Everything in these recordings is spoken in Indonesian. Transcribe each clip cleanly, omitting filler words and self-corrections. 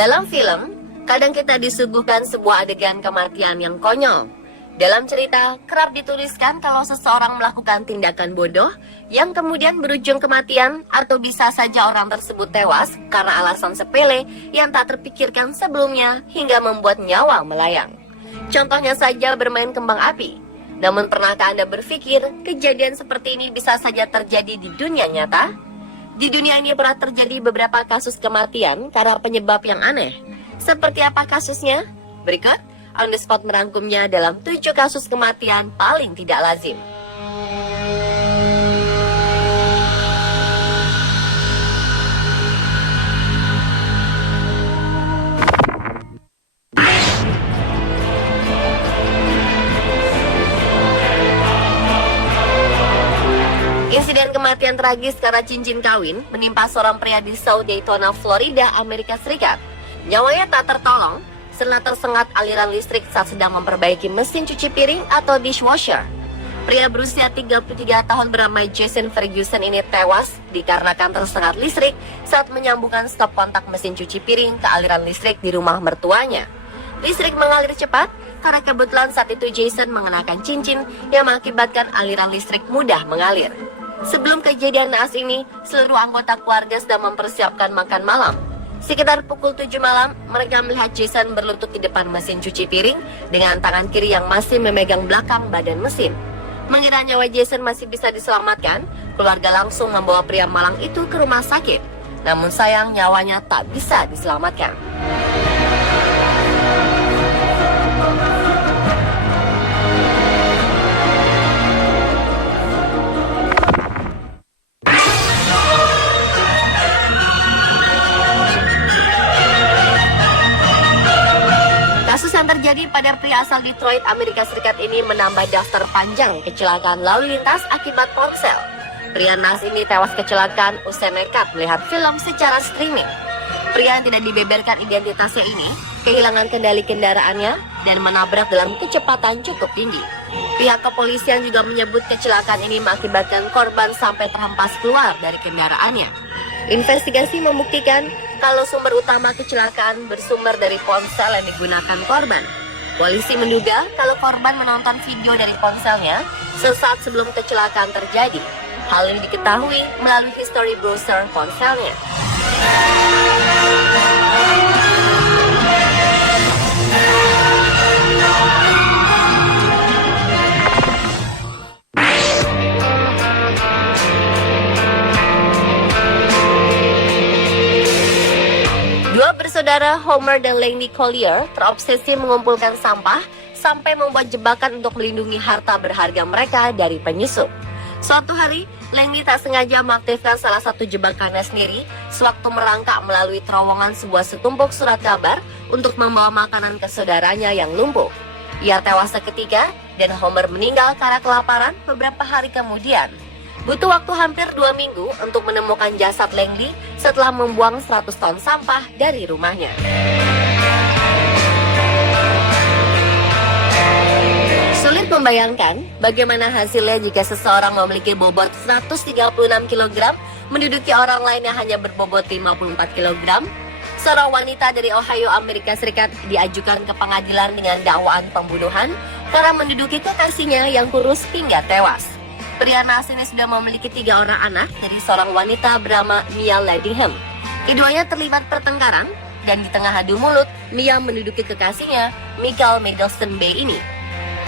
Dalam film, kadang kita disuguhkan sebuah adegan kematian yang konyol. Dalam cerita, kerap dituliskan kalau seseorang melakukan tindakan bodoh yang kemudian berujung kematian, atau bisa saja orang tersebut tewas karena alasan sepele yang tak terpikirkan sebelumnya hingga membuat nyawa melayang. Contohnya saja bermain kembang api. Namun pernahkah Anda berpikir kejadian seperti ini bisa saja terjadi di dunia nyata? Di dunia ini pernah terjadi beberapa kasus kematian karena penyebab yang aneh. Seperti apa kasusnya? Berikut On The Spot merangkumnya dalam 7 kasus kematian paling tidak lazim. Insiden kematian tragis karena cincin kawin menimpa seorang pria di South Daytona, Florida, Amerika Serikat. Nyawanya tak tertolong setelah tersengat aliran listrik saat sedang memperbaiki mesin cuci piring atau dishwasher. Pria berusia 33 tahun bernama Jason Ferguson ini tewas dikarenakan tersengat listrik saat menyambungkan stop kontak mesin cuci piring ke aliran listrik di rumah mertuanya. Listrik mengalir cepat karena kebetulan saat itu Jason mengenakan cincin yang mengakibatkan aliran listrik mudah mengalir. Sebelum kejadian naas ini, seluruh anggota keluarga sedang mempersiapkan makan malam. Sekitar pukul 7 malam, mereka melihat Jason berlutut di depan mesin cuci piring dengan tangan kiri yang masih memegang belakang badan mesin. Mengira nyawa Jason masih bisa diselamatkan, keluarga langsung membawa pria malang itu ke rumah sakit. Namun sayang, nyawanya tak bisa diselamatkan. Kasus yang terjadi pada pria asal Detroit, Amerika Serikat ini menambah daftar panjang kecelakaan lalu lintas akibat ponsel. Pria naas ini tewas kecelakaan usai nekat melihat film secara streaming. Pria yang tidak dibeberkan identitasnya ini kehilangan kendali kendaraannya dan menabrak dalam kecepatan cukup tinggi. Pihak kepolisian juga menyebut kecelakaan ini mengakibatkan korban sampai terhempas keluar dari kendaraannya. Investigasi membuktikan kalau sumber utama kecelakaan bersumber dari ponsel yang digunakan korban. Polisi menduga kalau korban menonton video dari ponselnya sesaat sebelum kecelakaan terjadi. Hal ini diketahui melalui history browser ponselnya. Saudara Homer dan Laney Collier terobsesi mengumpulkan sampah sampai membuat jebakan untuk melindungi harta berharga mereka dari penyusup. Suatu hari, Laney tak sengaja mengaktifkan salah satu jebakannya sendiri sewaktu merangkak melalui terowongan sebuah setumpuk surat kabar untuk membawa makanan ke saudaranya yang lumpuh. Ia tewas seketika dan Homer meninggal karena kelaparan beberapa hari kemudian. Butuh waktu hampir 2 minggu untuk menemukan jasad Laney setelah membuang 100 ton sampah dari rumahnya. Sulit membayangkan bagaimana hasilnya jika seseorang memiliki bobot 136 kg menduduki orang lain yang hanya berbobot 54 kg. Seorang wanita dari Ohio, Amerika Serikat diajukan ke pengadilan dengan dakwaan pembunuhan karena menduduki kekasihnya yang kurus hingga tewas. Pria naas ini sudah memiliki 3 orang anak dari seorang wanita bernama Mia Ladingham. Keduanya terlibat pertengkaran dan di tengah adu mulut, Mia menduduki kekasihnya, Michael Middleton Bay ini.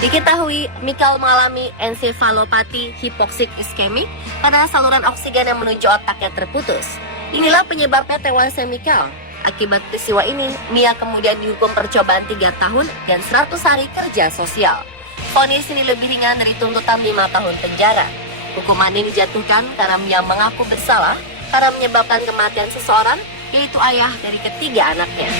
Diketahui, Michael mengalami ensefalopati hipoksik iskemik karena saluran oksigen yang menuju otaknya terputus. Inilah penyebabnya tewasnya Michael. Akibat peristiwa ini, Mia kemudian dihukum percobaan 3 tahun dan 100 hari kerja sosial. Vonis ini lebih ringan dari tuntutan 5 tahun penjara. Hukuman ini dijatuhkan karena Mia mengaku bersalah karena menyebabkan kematian seseorang, yaitu ayah dari ketiga anaknya.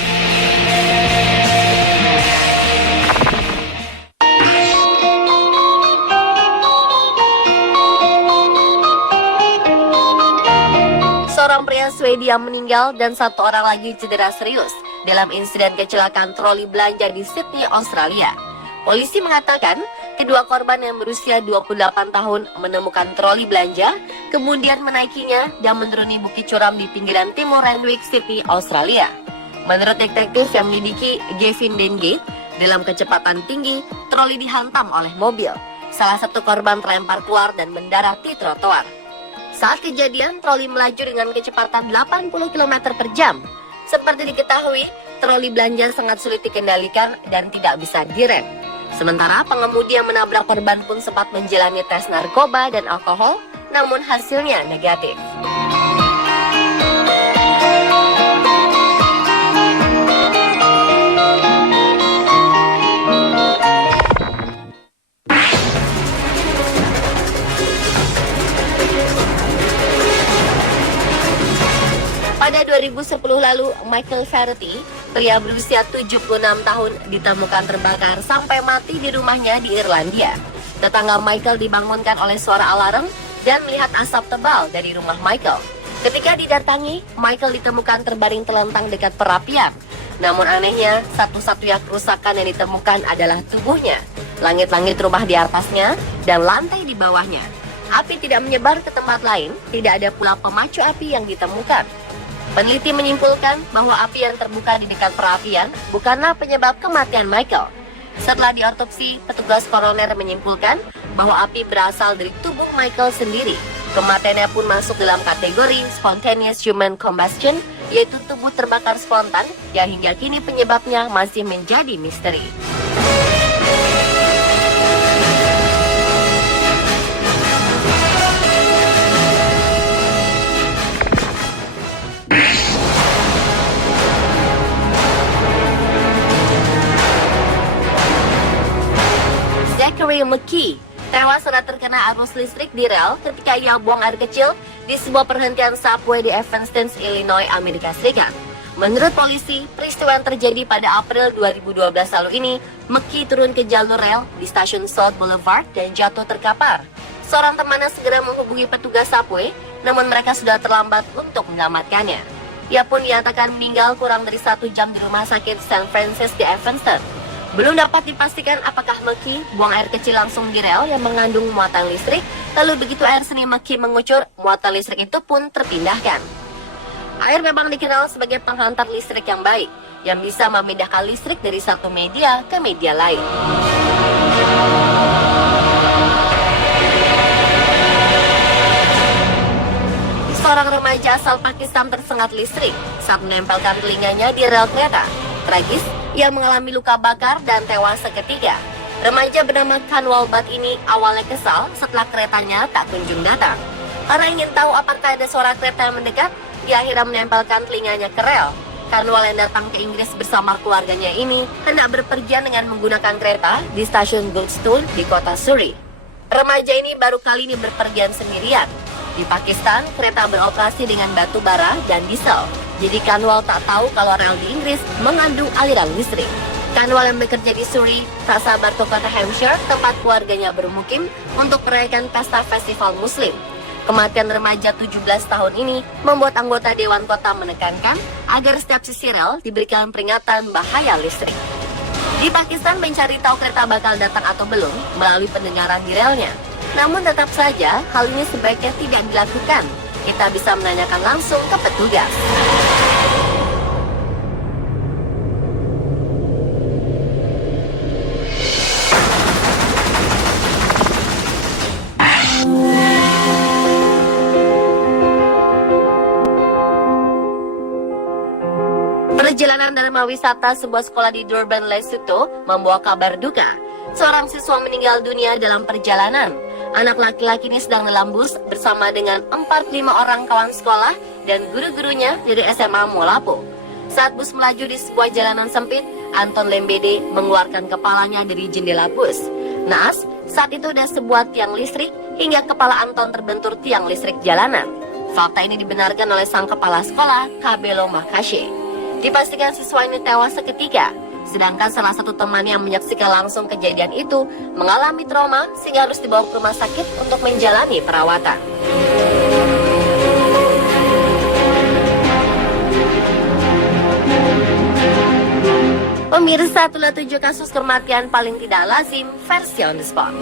Seorang pria Swedia meninggal dan 1 orang lagi cedera serius dalam insiden kecelakaan troli belanja di Sydney, Australia. Polisi mengatakan kedua korban yang berusia 28 tahun menemukan troli belanja, kemudian menaikinya dan menuruni bukit curam di pinggiran timur Randwick City, Australia. Menurut detektif yang menyelidiki Gavin Dengate, dalam kecepatan tinggi, troli dihantam oleh mobil. Salah satu korban terlempar keluar dan mendarat di trotoar. Saat kejadian, troli melaju dengan kecepatan 80 km per jam. Seperti diketahui, troli belanja sangat sulit dikendalikan dan tidak bisa direm. Sementara pengemudi yang menabrak korban pun sempat menjalani tes narkoba dan alkohol, namun hasilnya negatif. Pada 2010 lalu, Michael Verity, pria berusia 76 tahun, ditemukan terbakar sampai mati di rumahnya di Irlandia. Tetangga Michael dibangunkan oleh suara alarm dan melihat asap tebal dari rumah Michael. Ketika didatangi, Michael ditemukan terbaring telentang dekat perapian. Namun anehnya, satu-satunya kerusakan yang ditemukan adalah tubuhnya, langit-langit rumah di atasnya, dan lantai di bawahnya. Api tidak menyebar ke tempat lain, tidak ada pula pemacu api yang ditemukan. Peneliti menyimpulkan bahwa api yang terbuka di dekat perapian bukanlah penyebab kematian Michael. Setelah diotopsi, petugas koroner menyimpulkan bahwa api berasal dari tubuh Michael sendiri. Kematiannya pun masuk dalam kategori spontaneous human combustion, yaitu tubuh terbakar spontan yang hingga kini penyebabnya masih menjadi misteri. Zachary McKee tewas setelah terkena arus listrik di rel ketika ia buang air kecil di sebuah perhentian subway di Evanston, Illinois, Amerika Serikat. Menurut polisi, peristiwa yang terjadi pada April 2012 lalu ini, McKee turun ke jalur rel di stasiun South Boulevard dan jatuh terkapar. Seorang temannya segera menghubungi petugas subway, namun mereka sudah terlambat untuk menyelamatkannya. Ia pun dinyatakan meninggal kurang dari 1 jam di rumah sakit St. Francis di Evanston. Belum dapat dipastikan apakah McKee buang air kecil langsung di rel yang mengandung muatan listrik, lalu begitu air seni McKee mengucur, muatan listrik itu pun terpindahkan. Air memang dikenal sebagai penghantar listrik yang baik, yang bisa memindahkan listrik dari satu media ke media lain. Seorang remaja asal Pakistan tersengat listrik saat menempelkan telinganya di rel kereta. Tragis, ia mengalami luka bakar dan tewas seketika. Remaja bernama Kanwal Bat ini awalnya kesal setelah keretanya tak kunjung datang. Karena ingin tahu apakah ada suara kereta yang mendekat, dia akhirnya menempelkan telinganya ke rel. Kanwal yang datang ke Inggris bersama keluarganya ini hendak berpergian dengan menggunakan kereta di stasiun Goldstone di kota Surrey. Remaja ini baru kali ini berpergian sendirian. Di Pakistan, kereta beroperasi dengan batu bara dan diesel. Jadi Kanwal tak tahu kalau rel di Inggris mengandung aliran listrik. Kanwal yang bekerja di Surrey tak sabar ke kota Hampshire, tempat keluarganya bermukim, untuk merayakan pesta festival Muslim. Kematian remaja 17 tahun ini membuat anggota Dewan Kota menekankan agar setiap sisi rel diberikan peringatan bahaya listrik. Di Pakistan, mencari tahu kereta bakal datang atau belum melalui pendengaran di relnya. Namun tetap saja, hal ini sebaiknya tidak dilakukan. Kita bisa menanyakan langsung ke petugas. Perjalanan Dharma Wisata sebuah sekolah di Durban, Lesotho membawa kabar duka. Seorang siswa meninggal dunia dalam perjalanan. Anak laki-laki ini sedang dalam bus bersama dengan 45 orang kawan sekolah dan guru-gurunya dari SMA Molapo. Saat bus melaju di sebuah jalanan sempit, Anton Lembede mengeluarkan kepalanya dari jendela bus. Naas, saat itu ada sebuah tiang listrik hingga kepala Anton terbentur tiang listrik jalanan. Fakta ini dibenarkan oleh sang kepala sekolah, Kabelo Makashe. Dipastikan siswa ini tewas seketika. Sedangkan salah satu teman yang menyaksikan langsung kejadian itu mengalami trauma sehingga harus dibawa ke rumah sakit untuk menjalani perawatan. Pemirsa, itulah 7 kasus kematian paling tidak lazim versi On The Spot.